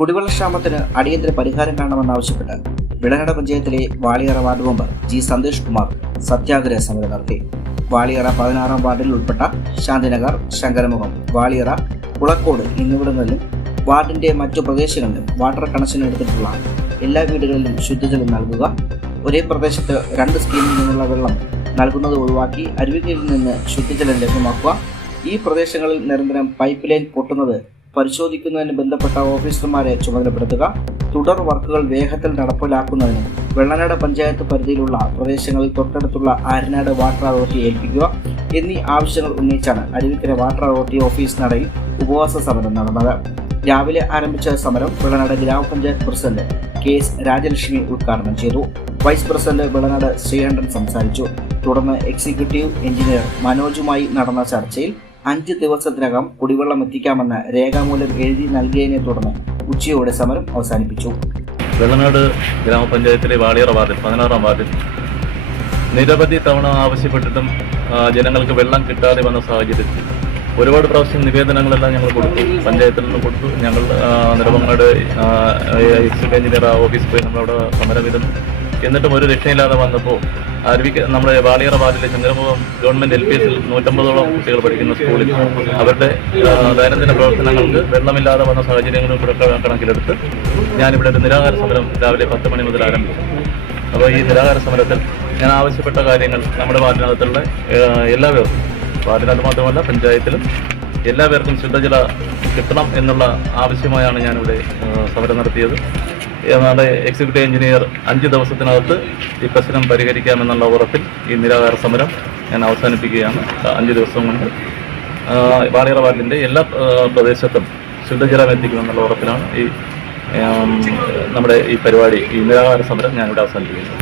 കുടിവെള്ളക്ഷാമത്തിന് അടിയന്തര പരിഹാരം കാണണമെന്നാവശ്യപ്പെട്ട് വിളനട പഞ്ചായത്തിലെ Valiyara ward member G Santhosh Kumar സത്യാഗ്രഹ സമരം നടത്തി. വാളിയറ 16-ാം വാർഡിൽ ഉൾപ്പെട്ട ശാന്തിനഗർ, ശങ്കരമുഖം, വാളിയറ, കുളക്കോട് എന്നിവിടങ്ങളിലും വാർഡിന്റെ മറ്റു പ്രദേശങ്ങളിലും വാട്ടർ കണക്ഷൻ എടുത്തിട്ടുള്ള എല്ലാ വീടുകളിലും ശുദ്ധജലം നൽകുക, ഒരേ പ്രദേശത്ത് 2 സ്കീമിൽ നിന്നുള്ള വെള്ളം നൽകുന്നത് ഒഴിവാക്കി അരുവികളിൽ നിന്ന് ശുദ്ധജലം ലഭ്യമാക്കുക, ഈ പ്രദേശങ്ങളിൽ നിരന്തരം പൈപ്പ് ലൈൻ പൊട്ടുന്നത് പരിശോധിക്കുന്നതിന് ബന്ധപ്പെട്ട ഓഫീസർമാരെ ചുമതലപ്പെടുത്തുക, തുടർ വർക്കുകൾ വേഗത്തിൽ നടപ്പിലാക്കുന്നതിന് വെള്ളനാട് പഞ്ചായത്ത് പരിധിയിലുള്ള പ്രദേശങ്ങളിൽ തൊട്ടടുത്തുള്ള ആരനാട് വാട്ടർ അതോറിറ്റി ഏൽപ്പിക്കുക എന്നീ ആവശ്യങ്ങൾ ഉന്നയിച്ചാണ് അരുവിക്കര വാട്ടർ അതോറിറ്റി ഓഫീസ് നടയിൽ ഉപവാസ സമരം നടന്നത്. രാവിലെ ആരംഭിച്ച സമരം വെള്ളനാട് ഗ്രാമപഞ്ചായത്ത് പ്രസിഡന്റ് KS രാജലക്ഷ്മി ഉദ്ഘാടനം ചെയ്തു. വൈസ് പ്രസിഡന്റ് വെള്ളനാട് ശ്രീകണ്ഠൻ സംസാരിച്ചു. തുടർന്ന് എക്സിക്യൂട്ടീവ് എഞ്ചിനീയർ മനോജുമായി നടന്ന ചർച്ചയിൽ 5 ദിവസത്തിനകം കുടിവെള്ളം എത്തിക്കാമെന്ന് രേഖാമൂലം എഴുതി നൽകിയതിനെ തുടർന്ന് ഉച്ചയോടെ സമരം അവസാനിപ്പിച്ചു. വെള്ളനാട് ഗ്രാമപഞ്ചായത്തിലെ വാളിയറ വാർഡിൽ 16-ാം വാർഡിൽ നിരവധി തവണ ആവശ്യപ്പെട്ടിട്ടും ജനങ്ങൾക്ക് വെള്ളം കിട്ടാതെ വന്ന സാഹചര്യത്തിൽ ഒരുപാട് പ്രാവശ്യം നിവേദനങ്ങളെല്ലാം ഞങ്ങൾ കൊടുത്തു, പഞ്ചായത്തിൽ നിന്ന് കൊടുത്തു. ഞങ്ങൾ നെടുമങ്ങാട് എക്സിക്യൂട്ടീവ് എഞ്ചിനീയർ ഓഫീസിൽ പോയി നമ്മളവിടെ സമരമിരുന്നു. എന്നിട്ടും ഒരു രക്ഷയില്ലാതെ വന്നപ്പോൾ നമ്മുടെ വാളിയറ വാർഡിലെ ചന്ദ്രമുഖം ഗവൺമെന്റ് LPSൽ 150ഓളം കുട്ടികൾ പഠിക്കുന്ന സ്കൂളിൽ അവരുടെ ദൈനംദിന പ്രവർത്തനങ്ങൾക്ക് വെള്ളമില്ലാതെ വന്ന സാഹചര്യങ്ങളും കൂടെ കണക്കിലെടുത്ത് ഞാനിവിടെ ഒരു നിരാഹാര സമരം രാവിലെ 10 മണി മുതൽ ആരംഭിച്ചു. അപ്പോൾ ഈ നിരാഹാര സമരത്തിൽ ഞാൻ ആവശ്യപ്പെട്ട കാര്യങ്ങൾ നമ്മുടെ വാർഡിനകത്തുള്ള എല്ലാവർക്കും, വാർഡിനകത്ത് മാത്രമല്ല പഞ്ചായത്തിലും എല്ലാവർക്കും ശുദ്ധജല കിട്ടണം എന്നുള്ള ആവശ്യമായാണ് ഞാനിവിടെ സമരം നടത്തിയത്. നമ്മുടെ എക്സിക്യൂട്ടീവ് എഞ്ചിനീയർ 5 ദിവസത്തിനകത്ത് ഈ പ്രശ്നം പരിഹരിക്കാമെന്നുള്ള ഉറപ്പിൽ ഈ നിരാഹാര സമരം ഞാൻ അവസാനിപ്പിക്കുകയാണ്. 5 ദിവസം കൊണ്ട് വാളിയറ വാർഡിൻ്റെ എല്ലാ പ്രദേശത്തും ശുദ്ധജലം എത്തിക്കുമെന്നുള്ള ഉറപ്പിലാണ് നമ്മുടെ ഈ പരിപാടി, ഈ നിരാഹാര സമരം ഞാനിവിടെ അവസാനിപ്പിക്കുന്നത്.